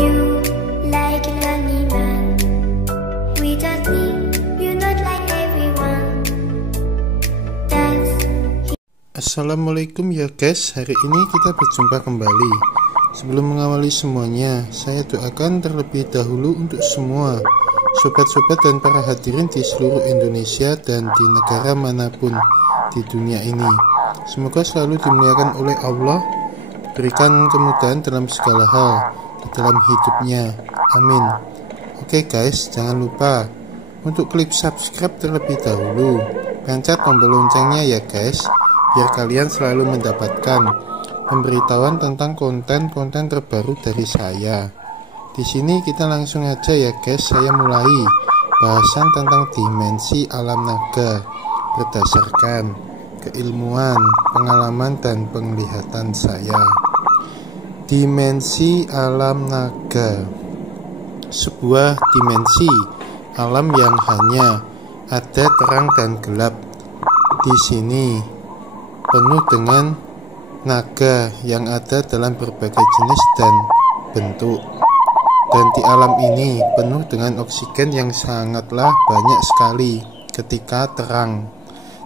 You like a lonely man without me, you're not like everyone. Assalamualaikum ya guys, hari ini kita berjumpa kembali. Sebelum mengawali semuanya, saya doakan terlebih dahulu untuk semua sobat-sobat dan para hadirin di seluruh Indonesia dan di negara manapun di dunia ini. Semoga selalu dimuliakan oleh Allah, diberikan kemudahan dalam segala hal di dalam hidupnya. Amin. Oke guys, jangan lupa untuk klik subscribe terlebih dahulu, pencet tombol loncengnya ya guys, biar kalian selalu mendapatkan pemberitahuan tentang konten-konten terbaru dari saya. Di sini kita langsung aja ya guys, saya mulai bahasan tentang dimensi alam naga berdasarkan keilmuan, pengalaman dan penglihatan saya. Dimensi alam naga, sebuah dimensi alam yang hanya ada terang dan gelap. Di sini penuh dengan naga yang ada dalam berbagai jenis dan bentuk. Dan di alam ini penuh dengan oksigen yang sangatlah banyak sekali ketika terang,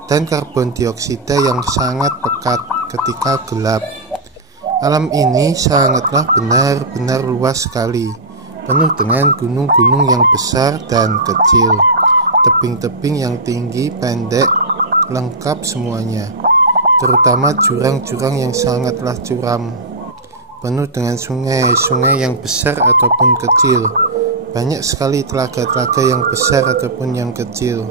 dan karbon dioksida yang sangat pekat ketika gelap. Alam ini sangatlah benar-benar luas sekali, penuh dengan gunung-gunung yang besar dan kecil, tebing-tebing yang tinggi, pendek, lengkap semuanya. Terutama jurang-jurang yang sangatlah curam, penuh dengan sungai-sungai yang besar ataupun kecil. Banyak sekali telaga-telaga yang besar ataupun yang kecil.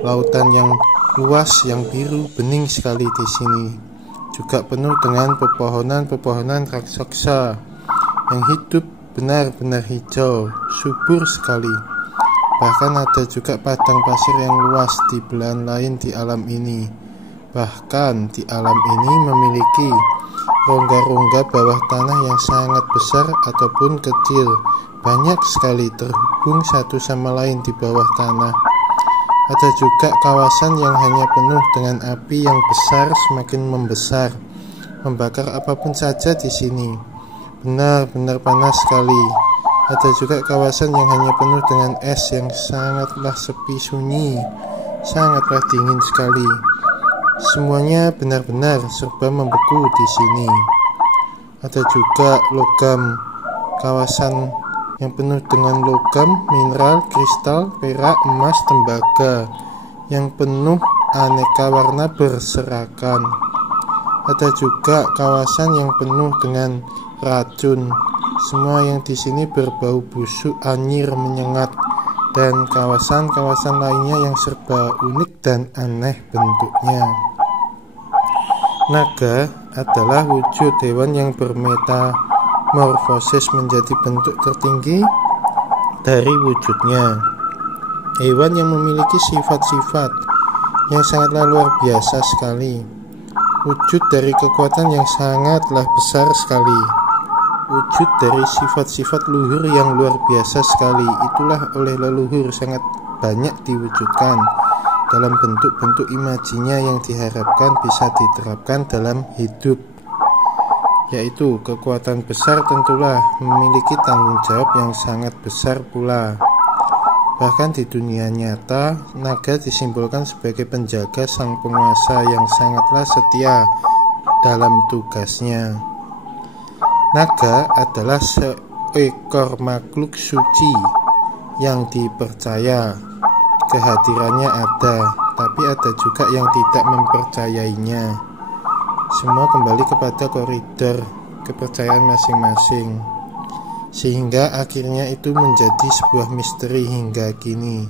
Lautan yang luas, yang biru, bening sekali di sini. Juga penuh dengan pepohonan-pepohonan raksasa yang hidup benar-benar hijau, subur sekali. Bahkan ada juga padang pasir yang luas di belahan lain di alam ini. Bahkan di alam ini memiliki rongga-rongga bawah tanah yang sangat besar ataupun kecil, banyak sekali terhubung satu sama lain di bawah tanah. Ada juga kawasan yang hanya penuh dengan api yang besar semakin membesar, membakar apapun saja di sini. Benar-benar panas sekali. Ada juga kawasan yang hanya penuh dengan es yang sangatlah sepi sunyi, sangatlah dingin sekali. Semuanya benar-benar serba membeku di sini. Ada juga logam, kawasan yang penuh dengan logam, mineral, kristal, perak, emas, tembaga yang penuh aneka warna berserakan. Ada juga kawasan yang penuh dengan racun. Semua yang di sini berbau busuk, anyir, menyengat, dan kawasan-kawasan lainnya yang serba unik dan aneh bentuknya. Naga adalah wujud hewan yang bermetamorfosis menjadi bentuk tertinggi dari wujudnya. Hewan yang memiliki sifat-sifat yang sangatlah luar biasa sekali. Wujud dari kekuatan yang sangatlah besar sekali. Wujud dari sifat-sifat luhur yang luar biasa sekali. Itulah oleh leluhur sangat banyak diwujudkan dalam bentuk-bentuk imajinya yang diharapkan bisa diterapkan dalam hidup, yaitu kekuatan besar tentulah memiliki tanggung jawab yang sangat besar pula. Bahkan di dunia nyata, naga disimbolkan sebagai penjaga sang penguasa yang sangatlah setia dalam tugasnya. Naga adalah seekor makhluk suci yang dipercaya kehadirannya ada, tapi ada juga yang tidak mempercayainya. Semua kembali kepada koridor kepercayaan masing-masing, sehingga akhirnya itu menjadi sebuah misteri hingga kini.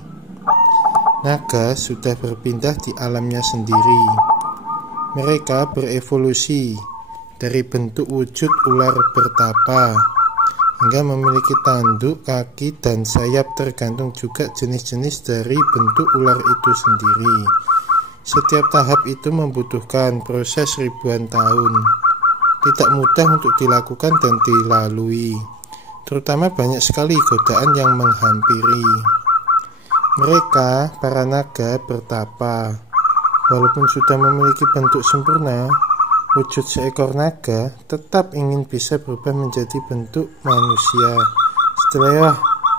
Naga sudah berpindah di alamnya sendiri. Mereka berevolusi dari bentuk wujud ular bertapa hingga memiliki tanduk, kaki, dan sayap, tergantung juga jenis-jenis dari bentuk ular itu sendiri. Setiap tahap itu membutuhkan proses ribuan tahun. Tidak mudah untuk dilakukan dan dilalui, terutama banyak sekali godaan yang menghampiri. Mereka, para naga bertapa, walaupun sudah memiliki bentuk sempurna, wujud seekor naga tetap ingin bisa berubah menjadi bentuk manusia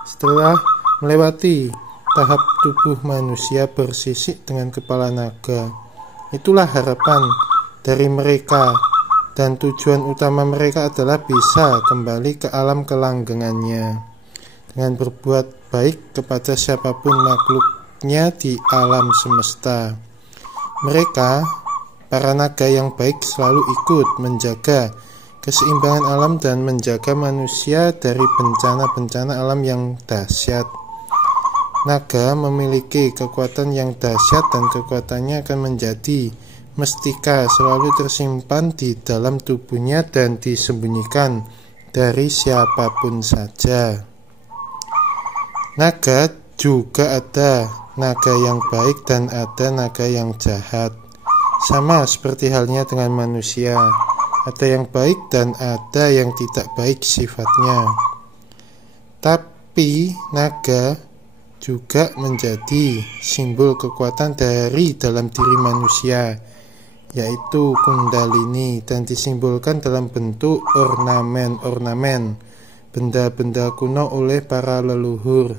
setelah melewati tahap tubuh manusia bersisik dengan kepala naga. Itulah harapan dari mereka, dan tujuan utama mereka adalah bisa kembali ke alam kelanggengannya dengan berbuat baik kepada siapapun makhluknya di alam semesta. Mereka, para naga yang baik, selalu ikut menjaga keseimbangan alam dan menjaga manusia dari bencana-bencana alam yang dahsyat. Naga memiliki kekuatan yang dahsyat dan kekuatannya akan menjadi mestika, selalu tersimpan di dalam tubuhnya dan disembunyikan dari siapapun saja. Naga juga ada naga yang baik dan ada naga yang jahat. Sama seperti halnya dengan manusia, ada yang baik dan ada yang tidak baik sifatnya. Tapi naga juga menjadi simbol kekuatan dari dalam diri manusia, yaitu Kundalini, dan disimbolkan dalam bentuk ornamen-ornamen, benda-benda kuno oleh para leluhur.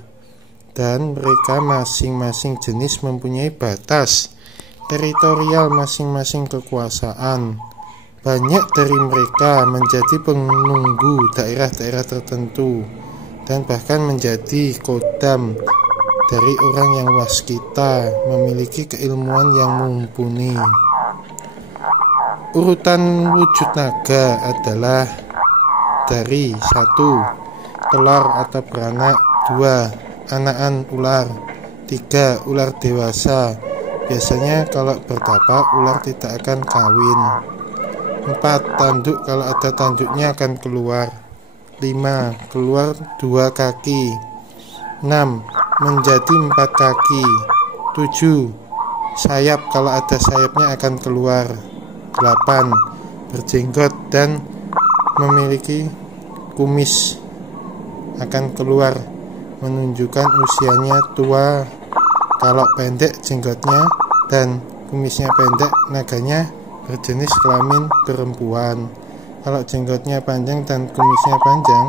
Dan mereka masing-masing jenis mempunyai batas teritorial masing-masing kekuasaan. Banyak dari mereka menjadi penunggu daerah-daerah tertentu dan bahkan menjadi kodam dari orang yang waskita, memiliki keilmuan yang mumpuni. Urutan wujud naga adalah dari 1. Telur atau beranak, 2. Anakan ular, 3. Ular dewasa. Biasanya kalau bertapa, ular tidak akan kawin. 4. Tanduk, kalau ada tanduknya akan keluar. 5. Keluar 2 kaki. 6. Menjadi 4 kaki. 7. Sayap, kalau ada sayapnya akan keluar. 8. Berjenggot dan memiliki kumis akan keluar, menunjukkan usianya tua. Kalau pendek jenggotnya dan kumisnya pendek, naganya berjenis kelamin perempuan. Kalau jenggotnya panjang dan kumisnya panjang,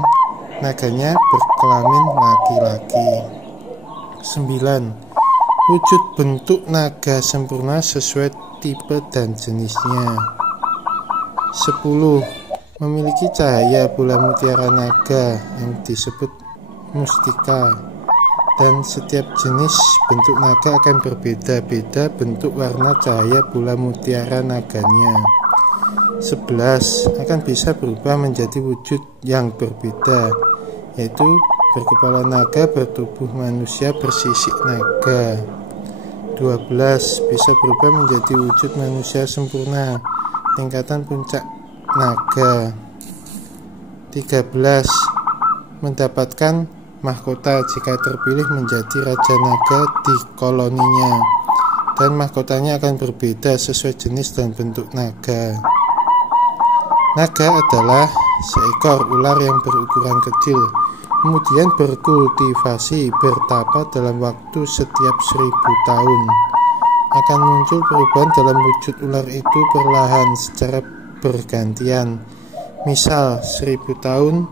naganya berkelamin laki-laki. 9. Wujud bentuk naga sempurna sesuai tipe dan jenisnya. 10. Memiliki cahaya bola mutiara naga yang disebut mustika. Dan setiap jenis bentuk naga akan berbeda-beda bentuk warna cahaya bola mutiara naganya. 11. Akan bisa berubah menjadi wujud yang berbeda, yaitu berkepala naga, bertubuh manusia, bersisik naga. 12. Bisa berubah menjadi wujud manusia sempurna, tingkatan puncak naga. 13. Mendapatkan mahkota jika terpilih menjadi Raja Naga di koloninya, dan mahkotanya akan berbeda sesuai jenis dan bentuk naga. Naga adalah seekor ular yang berukuran kecil, kemudian berkultivasi, bertapa dalam waktu setiap 1000 tahun. Akan muncul perubahan dalam wujud ular itu perlahan secara bergantian. Misal 1000 tahun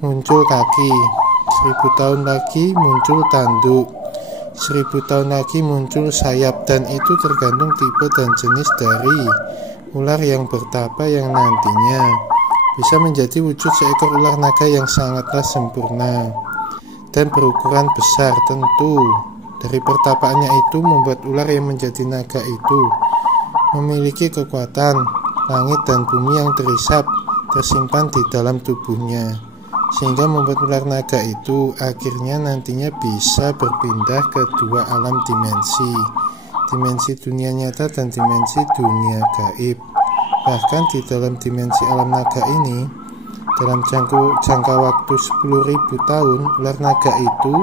muncul kaki, 1000 tahun lagi muncul tanduk, 1000 tahun lagi muncul sayap, dan itu tergantung tipe dan jenis dari ular yang bertapa yang nantinya bisa menjadi wujud seekor ular naga yang sangatlah sempurna dan berukuran besar. Tentu dari pertapaannya itu membuat ular yang menjadi naga itu memiliki kekuatan langit dan bumi yang tersimpan di dalam tubuhnya, sehingga membuat ular naga itu akhirnya nantinya bisa berpindah ke 2 alam dimensi, dimensi dunia nyata dan dimensi dunia gaib. Bahkan di dalam dimensi alam naga ini, dalam jangka waktu 10.000 tahun, ular naga itu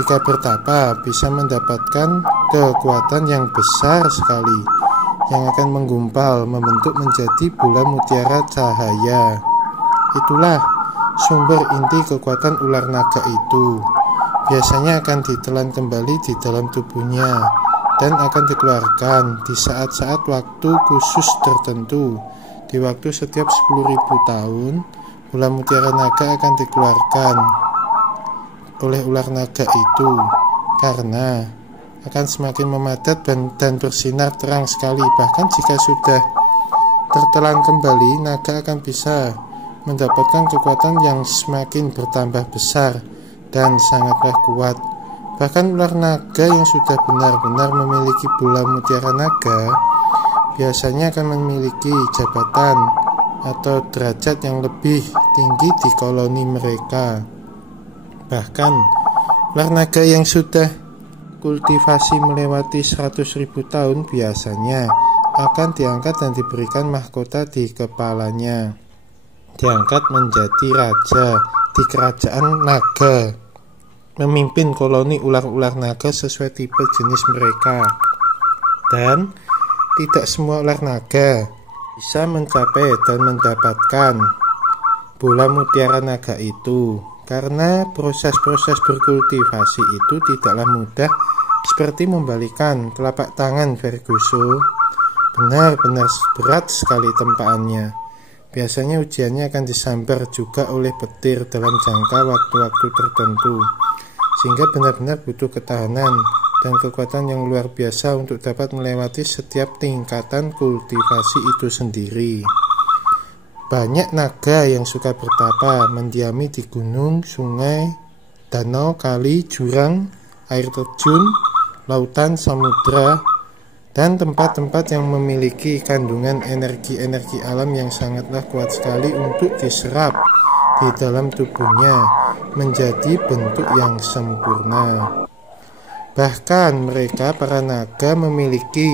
jika bertapa bisa mendapatkan kekuatan yang besar sekali, yang akan menggumpal membentuk menjadi bola mutiara cahaya. Itulah sumber inti kekuatan ular naga itu. Biasanya akan ditelan kembali di dalam tubuhnya dan akan dikeluarkan di saat-saat waktu khusus tertentu. Di waktu setiap 10.000 tahun, bola mutiara naga akan dikeluarkan oleh ular naga itu karena akan semakin memadat dan bersinar terang sekali. Bahkan jika sudah tertelan kembali, naga akan bisa mendapatkan kekuatan yang semakin bertambah besar dan sangatlah kuat. Bahkan ular naga yang sudah benar-benar memiliki bola mutiara naga biasanya akan memiliki jabatan atau derajat yang lebih tinggi di koloni mereka. Bahkan ular naga yang sudah kultivasi melewati 100.000 tahun biasanya akan diangkat dan diberikan mahkota di kepalanya. Diangkat menjadi raja di kerajaan naga, memimpin koloni ular-ular naga sesuai tipe jenis mereka. Dan tidak semua ular naga bisa mencapai dan mendapatkan bola mutiara naga itu, karena proses-proses berkultivasi itu tidaklah mudah seperti membalikan telapak tangan Ferguson. Benar-benar berat sekali tempaannya. Biasanya ujiannya akan disambar juga oleh petir dalam jangka waktu-waktu tertentu, sehingga benar-benar butuh ketahanan dan kekuatan yang luar biasa untuk dapat melewati setiap tingkatan kultivasi itu sendiri. Banyak naga yang suka bertapa, mendiami di gunung, sungai, danau, kali, jurang, air terjun, lautan, samudra, dan tempat-tempat yang memiliki kandungan energi-energi alam yang sangatlah kuat sekali untuk diserap di dalam tubuhnya menjadi bentuk yang sempurna. Bahkan mereka, para naga, memiliki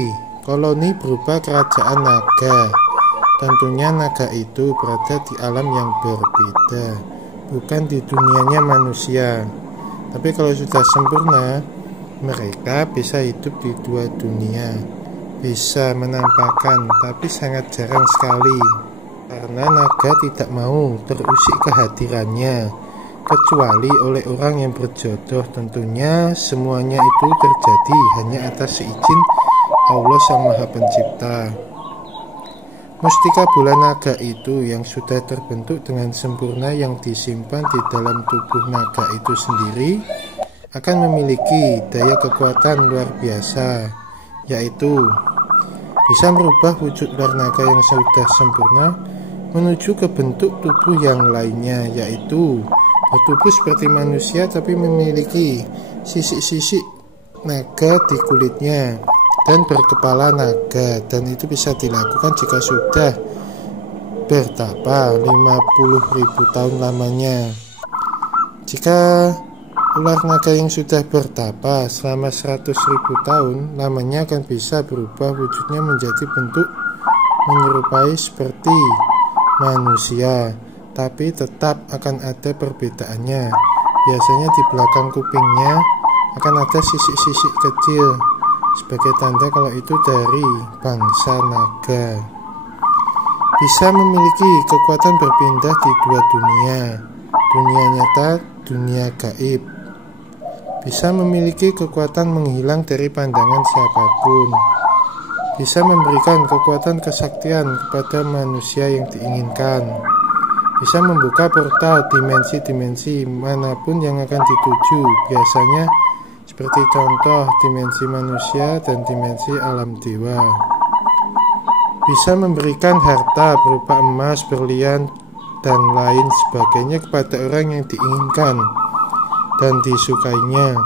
koloni berupa kerajaan naga. Tentunya naga itu berada di alam yang berbeda, bukan di dunianya manusia. Tapi kalau sudah sempurna, mereka bisa hidup di dua dunia, bisa menampakkan, tapi sangat jarang sekali, karena naga tidak mau terusik kehadirannya, kecuali oleh orang yang berjodoh. Tentunya semuanya itu terjadi hanya atas seizin Allah Sang Maha Pencipta. Mustika bola naga itu yang sudah terbentuk dengan sempurna yang disimpan di dalam tubuh naga itu sendiri akan memiliki daya kekuatan luar biasa, yaitu bisa merubah wujud ular naga yang sudah sempurna menuju ke bentuk tubuh yang lainnya, yaitu bertubuh seperti manusia tapi memiliki sisik-sisik naga di kulitnya dan berkepala naga. Dan itu bisa dilakukan jika sudah bertapa 50.000 tahun lamanya. Jika ular naga yang sudah bertapa selama 100.000 tahun lamanya akan bisa berubah wujudnya menjadi bentuk menyerupai seperti manusia, tapi tetap akan ada perbedaannya. Biasanya di belakang kupingnya akan ada sisik-sisik kecil sebagai tanda kalau itu dari bangsa naga. Bisa memiliki kekuatan berpindah di dua dunia, dunia nyata, dunia gaib. Bisa memiliki kekuatan menghilang dari pandangan siapapun. Bisa memberikan kekuatan kesaktian kepada manusia yang diinginkan. Bisa membuka portal dimensi-dimensi manapun yang akan dituju. Biasanya seperti contoh dimensi manusia dan dimensi alam dewa. Bisa memberikan harta berupa emas, berlian, dan lain sebagainya kepada orang yang diinginkan dan disukainya.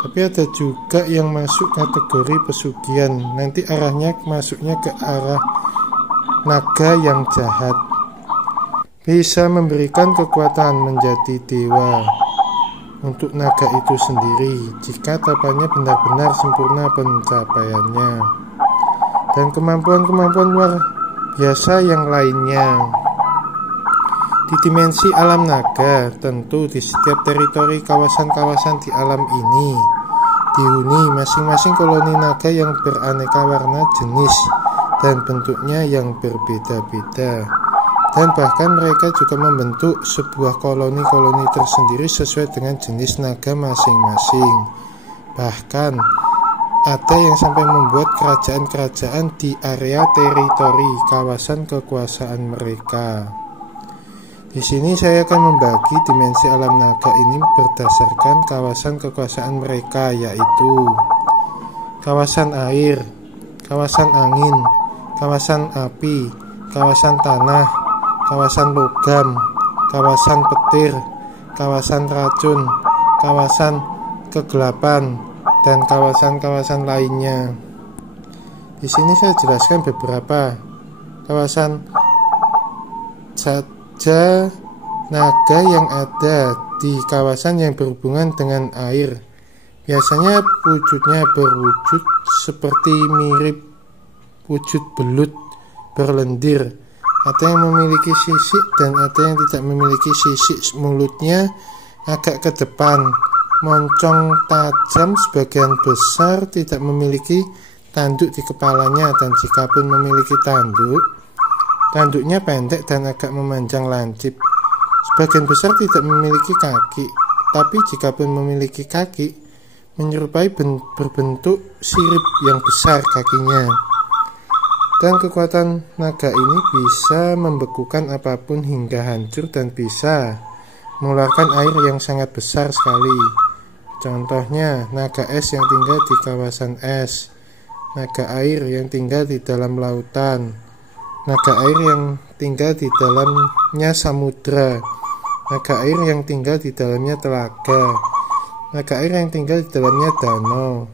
Tapi ada juga yang masuk kategori pesugihan, nanti arahnya masuknya ke arah naga yang jahat. Bisa memberikan kekuatan menjadi dewa untuk naga itu sendiri jika tapanya benar-benar sempurna pencapaiannya, dan kemampuan-kemampuan luar biasa yang lainnya. Di dimensi alam naga, tentu di setiap teritori kawasan-kawasan di alam ini dihuni masing-masing koloni naga yang beraneka warna, jenis, dan bentuknya yang berbeda-beda. Dan bahkan mereka juga membentuk sebuah koloni-koloni tersendiri sesuai dengan jenis naga masing-masing. Bahkan ada yang sampai membuat kerajaan-kerajaan di area teritori kawasan kekuasaan mereka. Di sini saya akan membagi dimensi alam naga ini berdasarkan kawasan kekuasaan mereka, yaitu kawasan air, kawasan angin, kawasan api, kawasan tanah, kawasan logam, kawasan petir, kawasan racun, kawasan kegelapan, dan kawasan-kawasan lainnya. Di sini saya jelaskan beberapa kawasan saja naga yang ada di kawasan yang berhubungan dengan air. Biasanya wujudnya berwujud seperti mirip wujud belut berlendir. Ada yang memiliki sisik dan ada yang tidak memiliki sisik. Mulutnya agak ke depan, moncong tajam, sebagian besar tidak memiliki tanduk di kepalanya, dan jikapun memiliki tanduk, tanduknya pendek dan agak memanjang lancip. Sebagian besar tidak memiliki kaki, tapi jikapun memiliki kaki, menyerupai berbentuk sirip yang besar kakinya. Dan kekuatan naga ini bisa membekukan apapun hingga hancur dan bisa mengeluarkan air yang sangat besar sekali. Contohnya naga es yang tinggal di kawasan es, naga air yang tinggal di dalam lautan, naga air yang tinggal di dalamnya samudra, naga air yang tinggal di dalamnya telaga, naga air yang tinggal di dalamnya danau,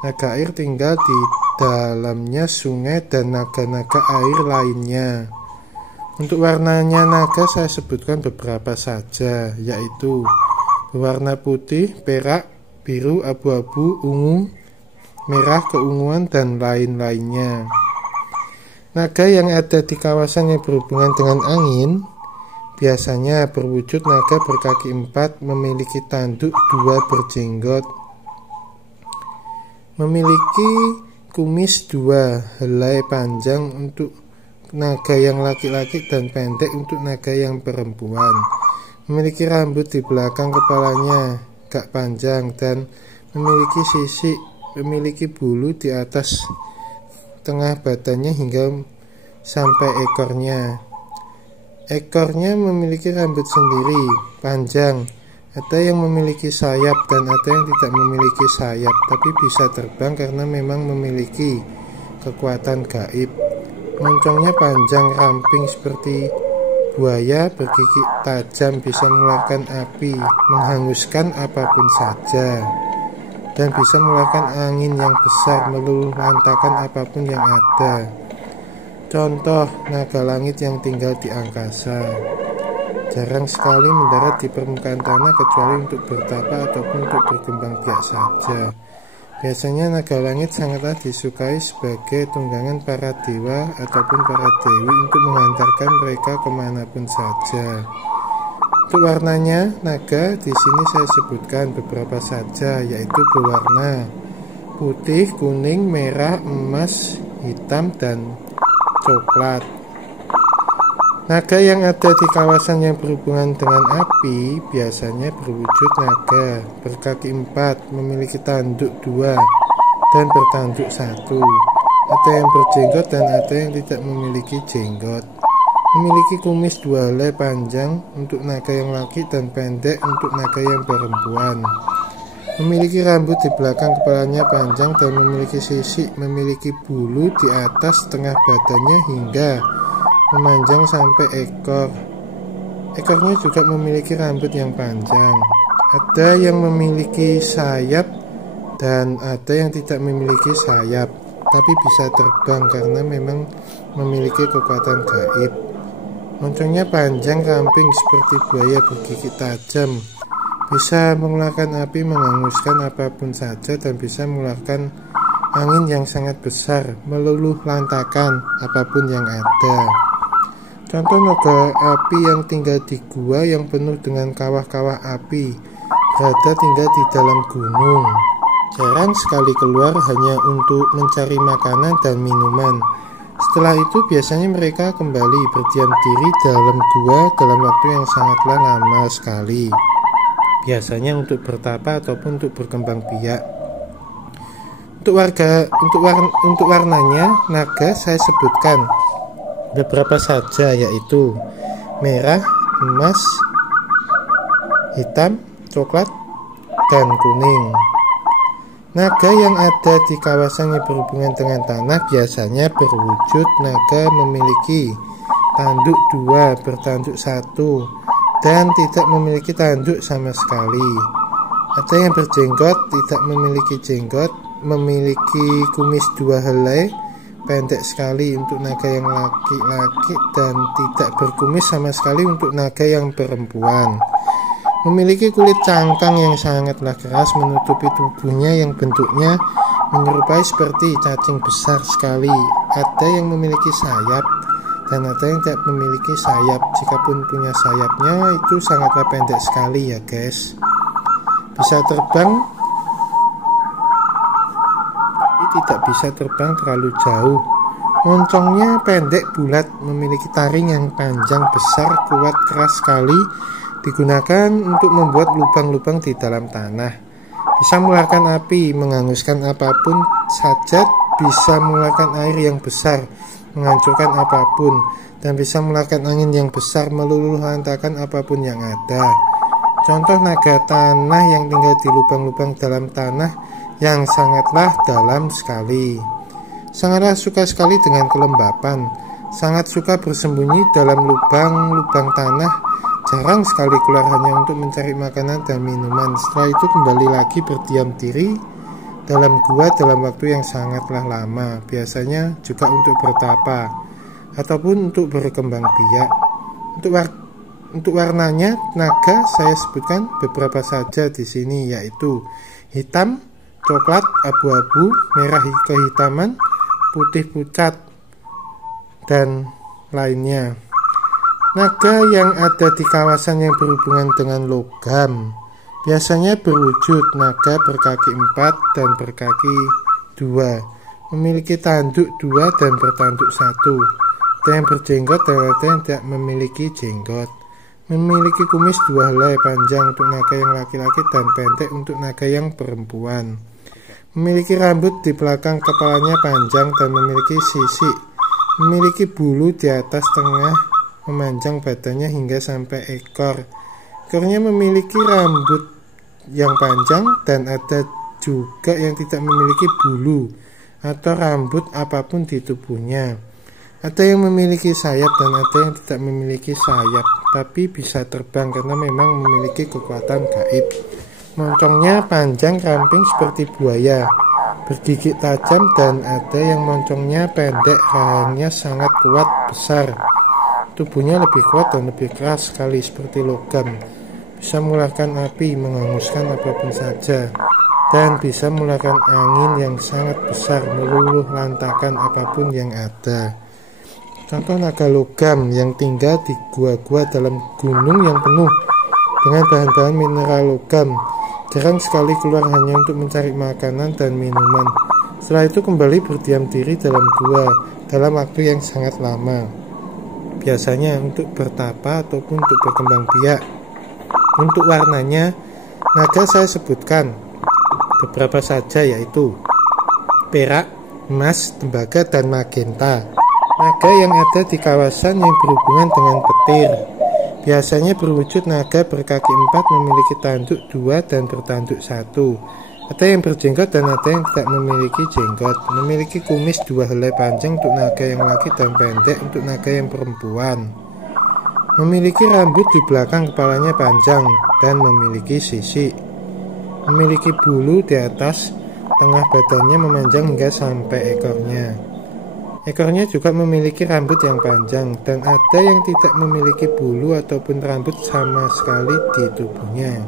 naga air tinggal di dalamnya sungai, dan naga-naga air lainnya. Untuk warnanya naga saya sebutkan beberapa saja, yaitu berwarna putih, perak, biru, abu-abu, ungu, merah, keunguan, dan lain-lainnya. Naga yang ada di kawasan yang berhubungan dengan angin biasanya berwujud naga berkaki 4, memiliki tanduk 2 berjenggot, memiliki kumis 2 helai panjang untuk naga yang laki-laki dan pendek untuk naga yang perempuan, memiliki rambut di belakang kepalanya agak panjang dan memiliki sisik, memiliki bulu di atas tengah badannya hingga sampai ekornya. Ekornya memiliki rambut sendiri panjang. Ada yang memiliki sayap dan ada yang tidak memiliki sayap, tapi bisa terbang karena memang memiliki kekuatan gaib. Moncongnya panjang ramping seperti buaya, bergigi tajam, bisa mengeluarkan api, menghanguskan apapun saja, dan bisa mengeluarkan angin yang besar, meluluhlantakkan apapun yang ada. Contoh naga langit yang tinggal di angkasa. Jarang sekali mendarat di permukaan tanah kecuali untuk bertapa ataupun untuk berkembang biak saja. Biasanya naga langit sangatlah disukai sebagai tunggangan para dewa ataupun para dewi untuk menghantarkan mereka kemanapun saja. Untuk warnanya naga di sini saya sebutkan beberapa saja, yaitu berwarna putih, kuning, merah, emas, hitam, dan coklat. Naga yang ada di kawasan yang berhubungan dengan api biasanya berwujud naga berkaki 4, memiliki tanduk 2 dan bertanduk 1. Ada yang berjenggot dan ada yang tidak memiliki jenggot. Memiliki kumis 2 helai panjang untuk naga yang laki dan pendek untuk naga yang perempuan. Memiliki rambut di belakang kepalanya panjang dan memiliki sisik, memiliki bulu di atas tengah badannya hingga memanjang sampai ekor. Ekornya juga memiliki rambut yang panjang. Ada yang memiliki sayap dan ada yang tidak memiliki sayap, tapi bisa terbang karena memang memiliki kekuatan gaib. Moncongnya panjang ramping seperti buaya bergigi tajam, bisa mengeluarkan api, menghanguskan apapun saja, dan bisa mengeluarkan angin yang sangat besar, meluluhlantakkan apapun yang ada. Contoh naga api yang tinggal di gua yang penuh dengan kawah-kawah api, berada tinggal di dalam gunung. Jarang sekali keluar, hanya untuk mencari makanan dan minuman. Setelah itu biasanya mereka kembali berdiam diri dalam gua dalam waktu yang sangatlah lama sekali. Biasanya untuk bertapa ataupun untuk berkembang biak. Untuk warnanya naga saya sebutkan beberapa saja, yaitu merah, emas, hitam, coklat, dan kuning. Naga yang ada di kawasan yang berhubungan dengan tanah biasanya berwujud naga memiliki tanduk 2, bertanduk 1, dan tidak memiliki tanduk sama sekali. Ada yang berjenggot, tidak memiliki jenggot, memiliki kumis 2 helai, pendek sekali untuk naga yang laki-laki, dan tidak berkumis sama sekali untuk naga yang perempuan. Memiliki kulit cangkang yang sangatlah keras menutupi tubuhnya yang bentuknya menyerupai seperti cacing besar sekali. Ada yang memiliki sayap dan ada yang tidak memiliki sayap. Jikapun punya sayapnya, itu sangatlah pendek sekali ya guys. Bisa terbang, tapi tidak bisa terbang terlalu jauh. Moncongnya pendek bulat, memiliki taring yang panjang besar, kuat, keras sekali. Digunakan untuk membuat lubang-lubang di dalam tanah. Bisa mengeluarkan api, menghanguskan apapun saja, bisa mengeluarkan air yang besar, menghancurkan apapun, dan bisa mengeluarkan angin yang besar, meluluh lantakan apapun yang ada. Contoh naga tanah yang tinggal di lubang-lubang dalam tanah yang sangatlah dalam sekali. Sangatlah suka sekali dengan kelembapan, sangat suka bersembunyi dalam lubang-lubang tanah. Jarang sekali keluar hanya untuk mencari makanan dan minuman. Setelah itu kembali lagi berdiam diri dalam gua dalam waktu yang sangatlah lama. Biasanya juga untuk bertapa ataupun untuk berkembang biak. Untuk warnanya naga saya sebutkan beberapa saja di sini, yaitu hitam, coklat, abu-abu, merah kehitaman, putih pucat, dan lainnya. Naga yang ada di kawasan yang berhubungan dengan logam biasanya berwujud naga berkaki 4 dan berkaki 2, memiliki tanduk 2 dan bertanduk 1. Ada yang berjenggot dan ada yang tidak memiliki jenggot. Memiliki kumis 2 helai panjang untuk naga yang laki-laki dan pendek untuk naga yang perempuan. Memiliki rambut di belakang kepalanya panjang dan memiliki sisik. Memiliki bulu di atas tengah, memanjang badannya hingga sampai ekor. Ekornya memiliki rambut yang panjang dan ada juga yang tidak memiliki bulu atau rambut apapun di tubuhnya. Ada yang memiliki sayap dan ada yang tidak memiliki sayap, tapi bisa terbang karena memang memiliki kekuatan gaib. Moncongnya panjang ramping seperti buaya, bergigit tajam, dan ada yang moncongnya pendek, rahangnya sangat kuat besar. Tubuhnya lebih kuat dan lebih keras sekali seperti logam. Bisa mengeluarkan api, menghanguskan apapun saja, dan bisa mengeluarkan angin yang sangat besar, meluluh lantakan apapun yang ada. Contoh naga logam yang tinggal di gua-gua dalam gunung yang penuh dengan bahan-bahan mineral logam. Jarang sekali keluar hanya untuk mencari makanan dan minuman. Setelah itu kembali berdiam diri dalam gua dalam waktu yang sangat lama. Biasanya untuk bertapa ataupun untuk berkembang biak. Untuk warnanya, naga saya sebutkan beberapa saja, yaitu perak, emas, tembaga, dan magenta. Naga yang ada di kawasan yang berhubungan dengan petir biasanya berwujud naga berkaki 4, memiliki tanduk 2 dan bertanduk 1. Ada yang berjenggot dan ada yang tidak memiliki jenggot. Memiliki kumis 2 helai panjang untuk naga yang laki dan pendek untuk naga yang perempuan. Memiliki rambut di belakang kepalanya panjang dan memiliki sisik. Memiliki bulu di atas tengah badannya memanjang hingga sampai ekornya. Ekornya juga memiliki rambut yang panjang dan ada yang tidak memiliki bulu ataupun rambut sama sekali di tubuhnya.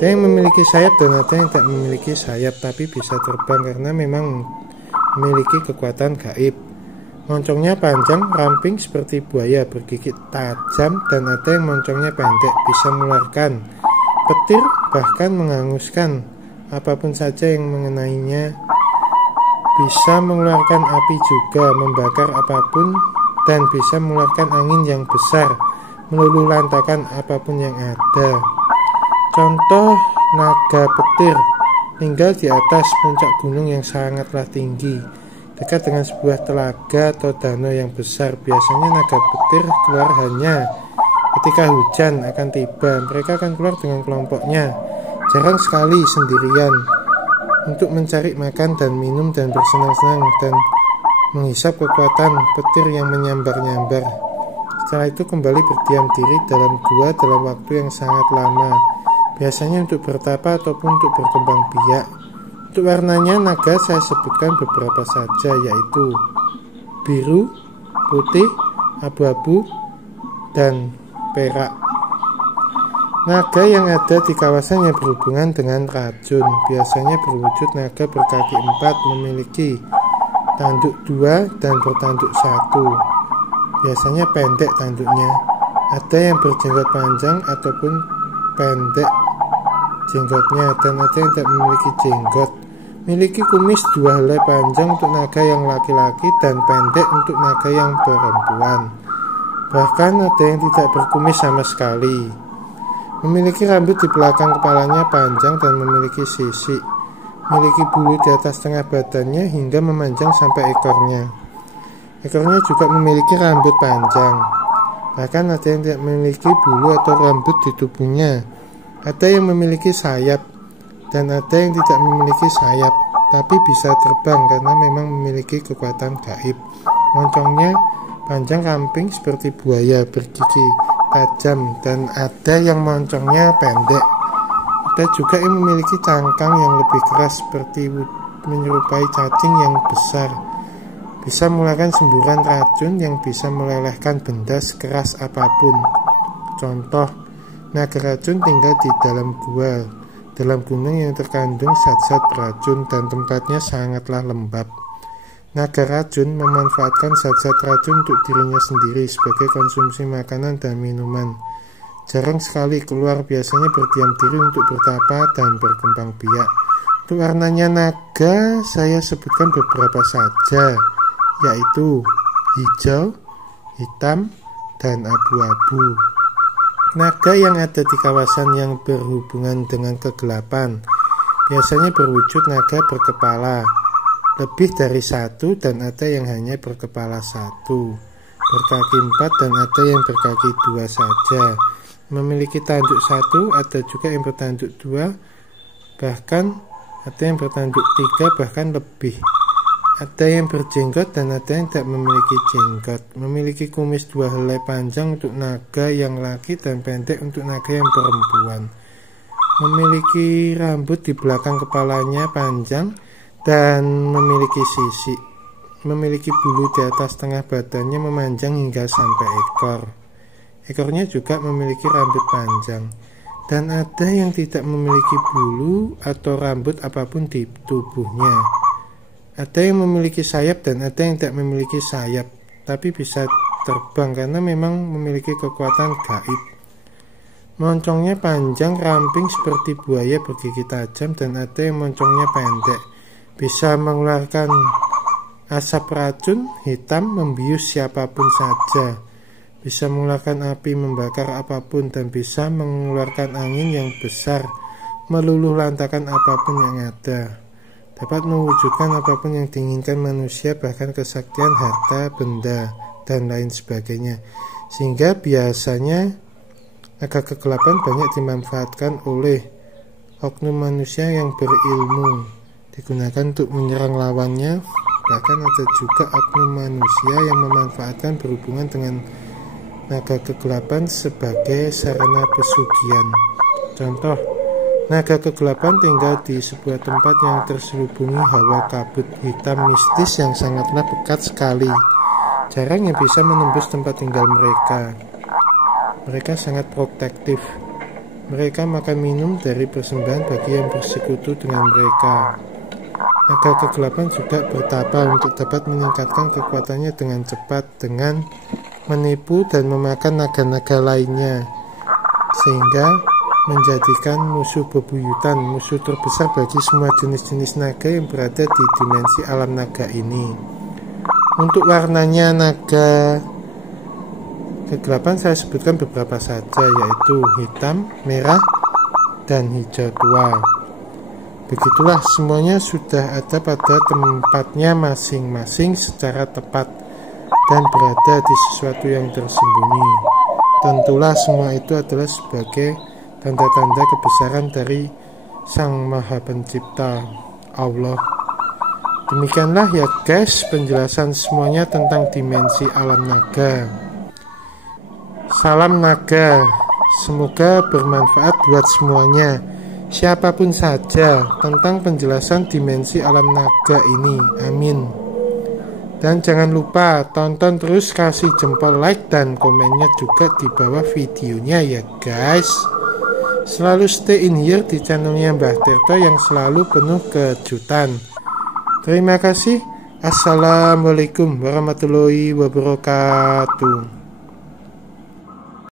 Ada yang memiliki sayap dan ada yang tidak memiliki sayap tapi bisa terbang karena memang memiliki kekuatan gaib. Moncongnya panjang, ramping seperti buaya, bergigit tajam, dan ada yang moncongnya pendek, bisa mengeluarkan petir, bahkan menghanguskan apapun saja yang mengenainya. Bisa mengeluarkan api juga, membakar apapun, dan bisa mengeluarkan angin yang besar, meluluh lantakan apapun yang ada. Contoh naga petir tinggal di atas puncak gunung yang sangatlah tinggi, dekat dengan sebuah telaga atau danau yang besar. Biasanya naga petir keluar hanya ketika hujan akan tiba. Mereka akan keluar dengan kelompoknya, jarang sekali sendirian, untuk mencari makan dan minum dan bersenang-senang dan menghisap kekuatan petir yang menyambar-nyambar. Setelah itu kembali berdiam diri dalam gua dalam waktu yang sangat lama, biasanya untuk bertapa ataupun untuk berkembang biak. Untuk warnanya naga saya sebutkan beberapa saja, yaitu biru, putih, abu-abu, dan perak. Naga yang ada di kawasan yang berhubungan dengan racun biasanya berwujud naga berkaki 4, memiliki tanduk 2 dan bertanduk 1. Biasanya pendek tanduknya. Ada yang berjenggot panjang ataupun pendek jenggotnya, dan ada yang tidak memiliki jenggot. Memiliki kumis 2 helai panjang untuk naga yang laki-laki dan pendek untuk naga yang perempuan. Bahkan ada yang tidak berkumis sama sekali. Memiliki rambut di belakang kepalanya panjang dan memiliki sisik. Memiliki bulu di atas tengah badannya hingga memanjang sampai ekornya. Ekornya juga memiliki rambut panjang. Bahkan ada yang tidak memiliki bulu atau rambut di tubuhnya. Ada yang memiliki sayap dan ada yang tidak memiliki sayap, tapi bisa terbang karena memang memiliki kekuatan gaib. Moncongnya panjang ramping seperti buaya, bergigi tajam, dan ada yang moncongnya pendek. Ada juga yang memiliki cangkang yang lebih keras seperti menyerupai cacing yang besar. Bisa mengeluarkan semburan racun yang bisa melelehkan benda sekeras apapun. Contoh, naga racun tinggal di dalam gua, dalam gunung yang terkandung zat-zat beracun dan tempatnya sangatlah lembab. Naga racun memanfaatkan zat-zat racun untuk dirinya sendiri sebagai konsumsi makanan dan minuman. Jarang sekali keluar, biasanya berdiam diri untuk bertapa dan berkembang biak. Untuk warnanya naga saya sebutkan beberapa saja, yaitu hijau, hitam, dan abu-abu. Naga yang ada di kawasan yang berhubungan dengan kegelapan biasanya berwujud naga berkepala lebih dari 1, dan ada yang hanya berkepala 1, berkaki 4, dan ada yang berkaki 2 saja. Memiliki tanduk 1, ada juga yang bertanduk 2, bahkan ada yang bertanduk 3, bahkan lebih. Ada yang berjenggot dan ada yang tidak memiliki jenggot. Memiliki kumis 2 helai panjang untuk naga yang laki dan pendek untuk naga yang perempuan. Memiliki rambut di belakang kepalanya panjang dan memiliki sisik. Memiliki bulu di atas tengah badannya memanjang hingga sampai ekor. Ekornya juga memiliki rambut panjang. Dan ada yang tidak memiliki bulu atau rambut apapun di tubuhnya. Ada yang memiliki sayap dan ada yang tidak memiliki sayap, tapi bisa terbang karena memang memiliki kekuatan gaib. Moncongnya panjang ramping seperti buaya bergigi tajam, dan ada yang moncongnya pendek. Bisa mengeluarkan asap racun hitam membius siapapun saja. Bisa mengeluarkan api membakar apapun, dan bisa mengeluarkan angin yang besar meluluh lantakan apapun yang ada. Dapat mewujudkan apapun yang diinginkan manusia, bahkan kesaktian harta, benda, dan lain sebagainya. Sehingga biasanya naga kegelapan banyak dimanfaatkan oleh oknum manusia yang berilmu, digunakan untuk menyerang lawannya. Bahkan ada juga oknum manusia yang memanfaatkan berhubungan dengan naga kegelapan sebagai sarana pesugihan. Contoh, naga kegelapan tinggal di sebuah tempat yang terselubungi hawa kabut hitam mistis yang sangatlah pekat sekali. Jarang yang bisa menembus tempat tinggal mereka. Mereka sangat protektif. Mereka makan minum dari persembahan bagi yang bersekutu dengan mereka. Naga kegelapan juga bertapa untuk dapat meningkatkan kekuatannya dengan cepat dengan menipu dan memakan naga-naga lainnya, sehingga menjadikan musuh bebuyutan, musuh terbesar bagi semua jenis-jenis naga yang berada di dimensi alam naga ini. Untuk warnanya naga kegelapan saya sebutkan beberapa saja, yaitu hitam, merah, dan hijau tua. Begitulah, semuanya sudah ada pada tempatnya masing-masing secara tepat dan berada di sesuatu yang tersembunyi. Tentulah semua itu adalah sebagai tanda-tanda kebesaran dari Sang Maha Pencipta, Allah. Demikianlah ya guys, penjelasan semuanya tentang dimensi alam naga. Salam naga, semoga bermanfaat buat semuanya, siapapun saja, tentang penjelasan dimensi alam naga ini. Amin. Dan jangan lupa tonton terus, kasih jempol like dan komennya juga di bawah videonya ya guys. Selalu stay in here di channelnya Mbah Tirto yang selalu penuh kejutan. Terima kasih. Assalamualaikum warahmatullahi wabarakatuh.